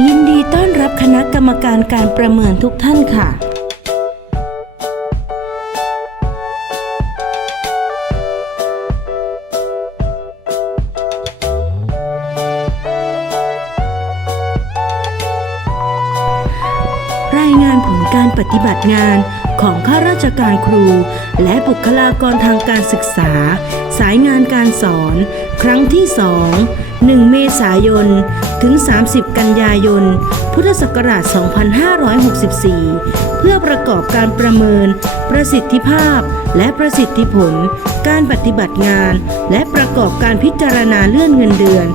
ยินดีต้อนรับคณะกรรมการการประเมินทุกท่านค่ะ รายงานผลการปฏิบัติงานของข้าราชการครู และบุคลากรทางการศึกษา สายงานการสอน ครั้งที่2 1 เมษายน ถึง 30 กันยายน พุทธศักราช 2564 เพื่อประกอบการประเมิน ประสิทธิภาพ และประสิทธิผล การปฏิบัติงาน และประกอบการพิจารณาเลื่อนเงินเดือน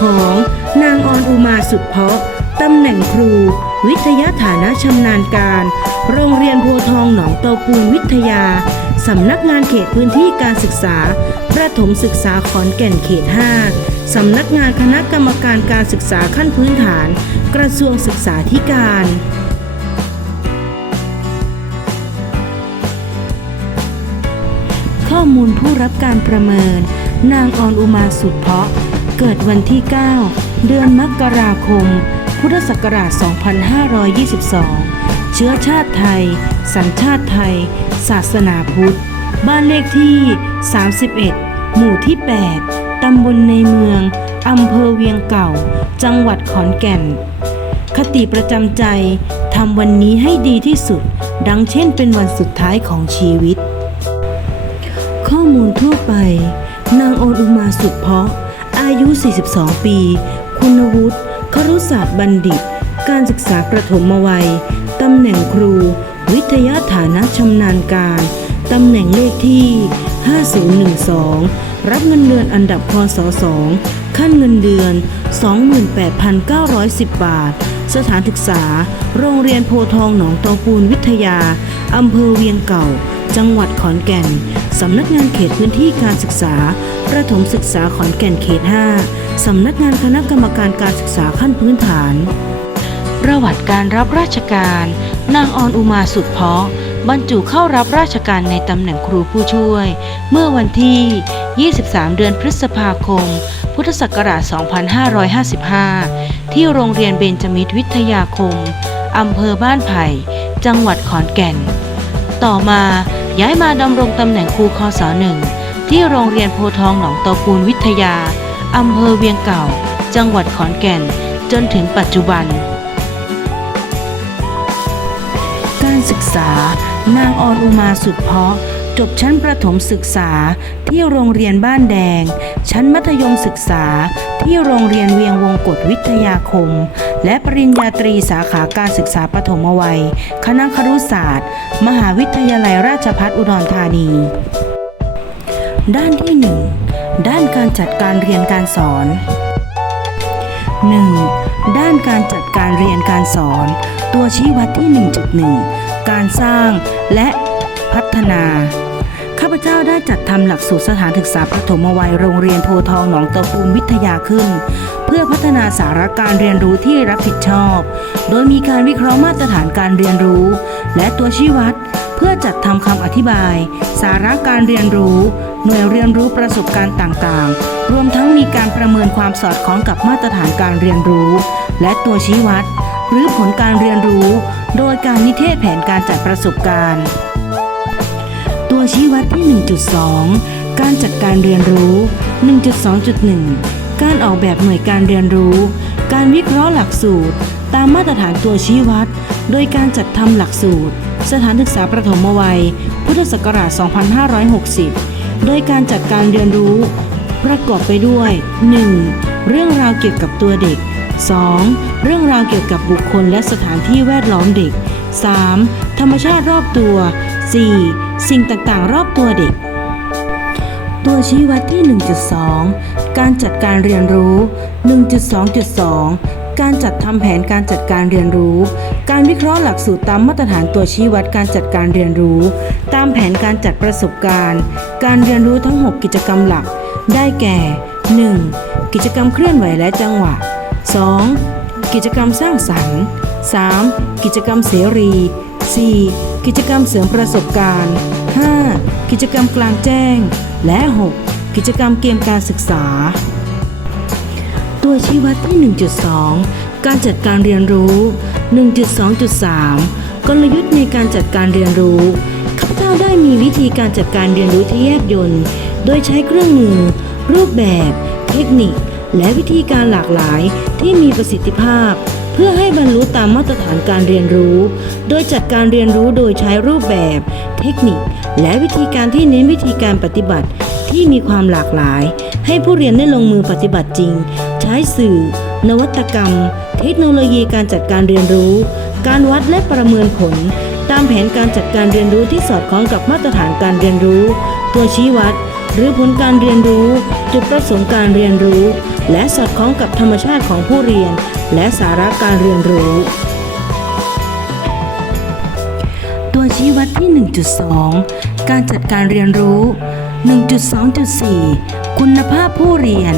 ของนางออนอุมาสุดเพาะตำแหน่งครู วิทยาฐานะชำนาญการ โรงเรียนโพทองหนองเตาปูนวิทยา สำนักงานเขตพื้นที่การศึกษา ประถมศึกษาขอนแก่นเขต 5 สำนักงานคณะกรรมการการศึกษาขั้นพื้นฐาน กระทรวงศึกษาธิการ ข้อมูลผู้รับการประเมิน นางออนอุมาสุดเพาะ เกิดวันที่ 9 เดือนมกราคม พุทธศักราช 2522 เชื้อชาติไทย สัญชาติไทย ศาสนาพุทธ บ้านเลขที่ 31 หมู่ที่ 8 ตำบลในเมือง อำเภอเวียงเก่า จังหวัดขอนแก่น คติประจำใจทำวันนี้ให้ดีที่สุด ดังเช่นเป็นวันสุดท้ายของชีวิต ข้อมูลทั่วไป นางโอนอุมาสุดเพาะ อายุ 42 ปี คุณวุฒิครุศาสตร์บัณฑิต การศึกษาประถมวัย ตำแหน่งครู วิทยาฐานะชำนาญการ ตำแหน่งเลขที่ 5012 รับเงินเดือนอันดับพศ2ขั้นเงินเดือน 28,910 บาท สถานศึกษา โรงเรียนโพทองหนองตาปูนวิทยา อำเภอเวียงเก่า จังหวัดขอนแก่น สำนักงานเขตพื้นที่การศึกษา ประถมศึกษาขอนแก่นเขต 5 สำนักงานคณะกรรมการการศึกษาขั้นพื้นฐาน ประวัติการรับราชการ นางออนอุมาสุดเพาะบรรจุเข้ารับราชการในตำแหน่งครูผู้ช่วย เมื่อวันที่ 23 เดือนพฤษภาคม พุทธศักราช 2555 ที่โรงเรียนเบญจมิตรวิทยาคม อำเภอบ้านไผ่ จังหวัดขอนแก่น ต่อมาย้ายมาดำรงตำแหน่งครูคศหนึ่งที่โรงเรียนโพทองหนองตาปูนวิทยา อำเภอเวียงเก่า จังหวัดขอนแก่น จนถึงปัจจุบัน การศึกษานางออนอุมาสุดเพาะ จบชั้นประถมศึกษาที่โรงเรียนบ้านแดง ชั้นมัธยมศึกษาที่โรงเรียนเวียงวงกฏวิทยาคม และปริญญาตรีสาขาการศึกษาปฐมวัย คณะครุศาสตร์ มหาวิทยาลัยราชภัฏอุดรธานี ด้านที่ 1 ด้านการจัดการเรียนการสอน 1. ด้านการจัดการเรียนการสอน ตัวชี้วัดที่ 1.1 การสร้างและ พัฒนา ข้าพเจ้าได้จัดทำหลักสูตรสถานศึกษาประถมวัยโรงเรียนโพทองหนองตาปูนวิทยาขึ้น เพื่อพัฒนาสาระการเรียนรู้ที่รับผิดชอบ โดยมีการวิเคราะห์มาตรฐานการเรียนรู้ และตัวชี้วัดเพื่อจัดทำคำอธิบาย สาระการเรียนรู้ หน่วยเรียนรู้ประสบการณ์ต่างๆ รวมทั้งมีการประเมินความสอดคล้องกับมาตรฐานการเรียนรู้ และตัวชี้วัดหรือผลการเรียนรู้ โดยการนิเทศแผนการจัดประสบการณ์ ตัวชี้วัดที่ 1.2 การจัดการเรียนรู้ 1.2.1 การออกแบบหน่วยการเรียนรู้ การวิเคราะห์หลักสูตร ตามมาตรฐานตัวชี้วัด โดยการจัดทำหลักสูตร สถานศึกษาประถมวัย พุทธศักราช 2560 โดยการจัดการเรียนรู้ ประกอบไปด้วย 1. เรื่องราวเกี่ยวกับตัวเด็ก 2. เรื่องราวเกี่ยวกับบุคคลและสถานที่แวดล้อมเด็ก 3. ธรรมชาติรอบตัว 4. สิ่งต่างๆ รอบตัวเด็ก ตัวชี้วัดที่ 1.2 การจัดการเรียนรู้ 1.2.2 การจัดทำแผนการจัดการเรียนรู้ การวิเคราะห์หลักสูตรตามมาตรฐานตัวชี้วัดการจัดการเรียนรู้ ตามแผนการจัดประสบการณ์ การเรียนรู้ทั้ง 6 กิจกรรมหลัก ได้แก่ 1. กิจกรรมเคลื่อนไหวและจังหวะ 2. กิจกรรมสร้างสรรค์ 3. กิจกรรมเสรี 4. กิจกรรมเสริมประสบการณ์ 5. กิจกรรมกลางแจ้ง และ 6. กิจกรรมเกมการศึกษา ตัวชี้วัดที่ 1.2 การจัดการเรียนรู้ 1.2.3 กลยุทธ์ในการจัดการเรียนรู้ข้าพเจ้าได้มีวิธีการจัดการเรียนรู้ที่แยบยลโดยใช้เครื่องมือ รูปแบบ เทคนิค และวิธีการหลากหลายที่มีประสิทธิภาพ พื่อให้บรรลุตามมาตรฐานการเรียนรู้ โดยจัดการเรียนรู้โดยใช้รูปแบบ เทคนิค และวิธีการที่เน้นวิธีการปฏิบัติที่มีความหลากหลาย ให้ผู้เรียนได้ลงมือปฏิบัติจริง ใช้สื่อ นวัตกรรม เทคโนโลยีการจัดการเรียนรู้ การวัดและประเมินผล ตามแผนการจัดการเรียนรู้ที่สอดคล้องกับมาตรฐานการเรียนรู้ ตัวชี้วัด หรือผลการเรียนรู้ จุดประสงค์การเรียนรู้ และสอดคล้องกับธรรมชาติของผู้เรียน และสาระการเรียนรู้ ตัวชี้วัดที่ 1.2 การจัดการเรียนรู้ 1.2.4 คุณภาพผู้เรียน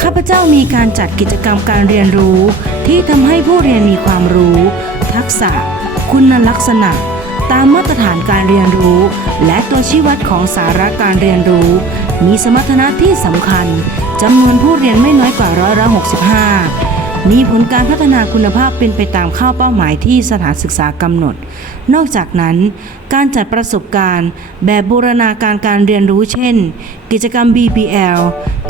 ข้าพเจ้ามีการจัดกิจกรรมการเรียนรู้ ที่ทำให้ผู้เรียนมีความรู้ ทักษะ คุณลักษณะ ตามมาตรฐานการเรียนรู้ และตัวชี้วัดของสาระการเรียนรู้ มีสมรรถนะที่สำคัญจำนวนผู้เรียนไม่น้อยกว่าร้อยละ65 มีผลการพัฒนาคุณภาพเป็นไปตามข้าเป้าหมายที่สถานศึกษากำหนด นอกจากนั้น การจัดประสบการณ์ แบบบูรณาการการเรียนรู้เช่น กิจกรรม BPL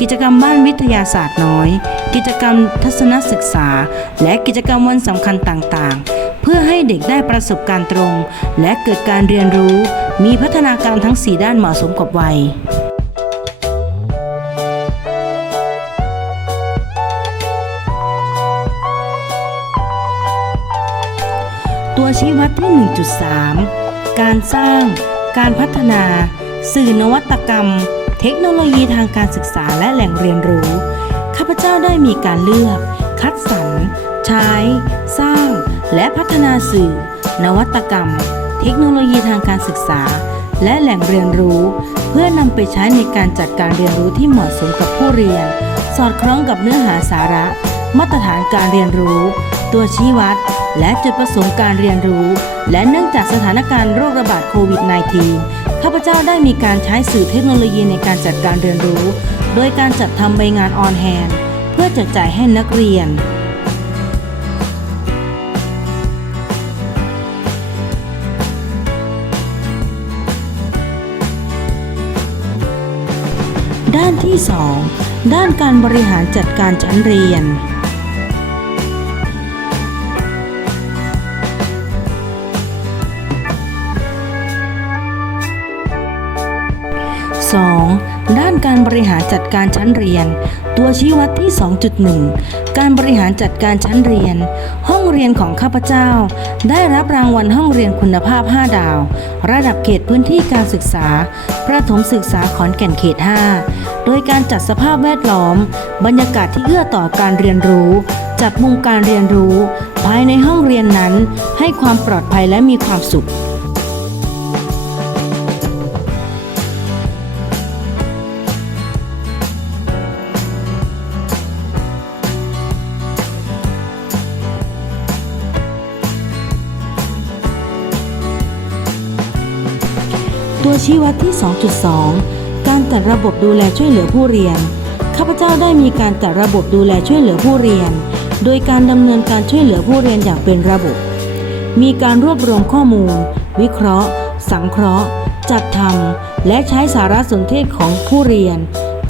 กิจกรรมบ้านวิทยาศาสตร์น้อย กิจกรรมทัศนศึกษา และกิจกรรมวันสำคัญต่างๆ เพื่อให้เด็กได้ประสบการณ์ตรง และเกิดการเรียนรู้ มีพัฒนาการทั้ง 4 ด้านเหมาะสมกับวัยตัวชี้วัดที่ 1.3 การสร้าง การพัฒนา สื่อนวัตกรรม เทคโนโลยีทางการศึกษาและแหล่งเรียนรู้ ข้าพเจ้าได้มีการเลือก คัดสรร ใช้ สร้าง และพัฒนาสื่อ นวัตกรรม เทคโนโลยีทางการศึกษา และแหล่งเรียนรู้ เพื่อนำไปใช้ในการจัดการเรียนรู้ที่เหมาะสมกับผู้เรียน สอดคล้องกับเนื้อหาสาระ มาตรฐานการเรียนรู้ ตัวชี้วัด และจุดประสงค์การเรียนรู้ และเนื่องจากสถานการณ์โรคระบาดโควิด -19 ข้าพเจ้าได้มีการใช้สื่อเทคโนโลยีในการจัดการเรียนรู้ โดยการจัดทำใบงานออนแฮนเพื่อแจกจ่ายให้นักเรียน ที่ 2 ด้านการบริหารจัดการชั้นเรียน 2. ด้านการบริหารจัดการชั้นเรียน ตัวชี้วัดที่ 2.1 การบริหารจัดการชั้นเรียน ห้องเรียนของข้าพเจ้า ได้รับรางวัลห้องเรียนคุณภาพ 5 ดาว ระดับเขตพื้นที่การศึกษา ประถมศึกษาขอนแก่นเขต 5 โดยการจัดสภาพแวดล้อม บรรยากาศที่เอื้อต่อการเรียนรู้ จัดมุมการเรียนรู้ ภายในห้องเรียนนั้น ให้ความปลอดภัยและมีความสุขตัวชี้วัดที่ 2.2 จัดระบบดูแลช่วยเหลือผู้เรียน ข้าพเจ้าได้มีการจัดระบบดูแลช่วยเหลือผู้เรียน โดยการดำเนินการช่วยเหลือผู้เรียนอย่างเป็นระบบ มีการรวบรวมข้อมูล วิเคราะห์ สังเคราะห์ จัดทำและใช้สารสนเทศของผู้เรียน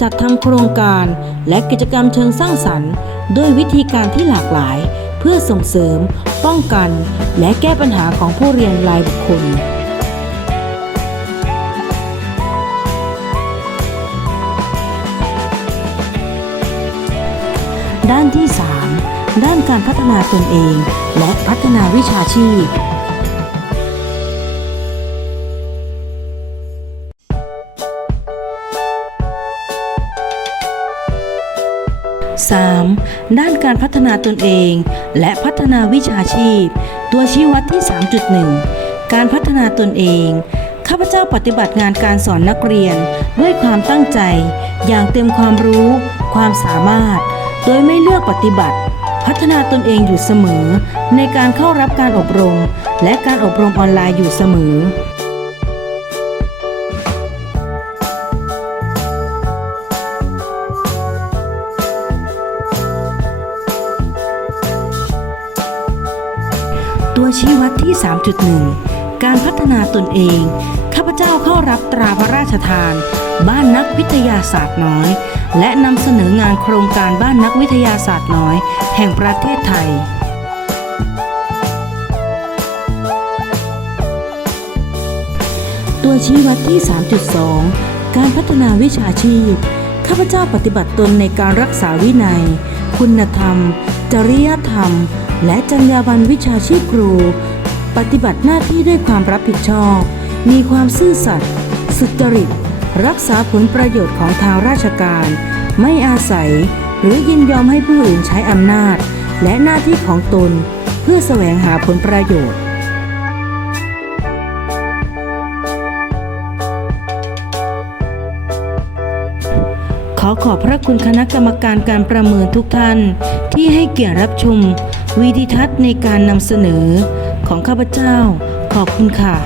จัดทำโครงการ และกิจกรรมเชิงสร้างสรรค์ ด้วยวิธีการที่หลากหลาย เพื่อส่งเสริม ป้องกัน และแก้ปัญหาของผู้เรียนรายบุคคล ด้านที่ 3 ด้านการพัฒนาตนเอง และพัฒนาวิชาชีพ 3. ด้านการพัฒนาตนเอง และพัฒนาวิชาชีพ ตัวชี้วัดที่ 3.1 การพัฒนาตนเอง ข้าพเจ้าปฏิบัติงานการสอนนักเรียน ด้วยความตั้งใจ อย่างเต็มความรู้ ความสามารถ โดยไม่เลือกปฏิบัติ พัฒนาตนเองอยู่เสมอ ในการเข้ารับการอบรม และการอบรมออนไลน์อยู่เสมอตัวชี้วัดที่ 3.1 การพัฒนาตนเอง ข้าพเจ้าเข้ารับตราพระราชทาน บ้านนักวิทยาศาสตร์น้อย และนำเสนองานโครงการบ้านนักวิทยาศาสตร์น้อย แห่งประเทศไทย ตัวชี้วัดที่ 3.2 การพัฒนาวิชาชีพ ข้าพเจ้าปฏิบัติตนในการรักษาวินัย คุณธรรม จริยธรรม และจรรยาบรรณวิชาชีพครู ปฏิบัติหน้าที่ด้วยความรับผิดชอบ มีความซื่อสัตย์สุจริต รักษาผลประโยชน์ของทางราชการ ไม่อาศัย หรือยินยอมให้ผู้อื่นใช้อำนาจ และหน้าที่ของตน เพื่อแสวงหาผลประโยชน์ขอขอบพระคุณคณะกรรมการการประเมินทุกท่าน ที่ให้เกียรติรับชมวิดีทัศน์ในการนำเสนอของข้าพเจ้า ขอบคุณค่ะ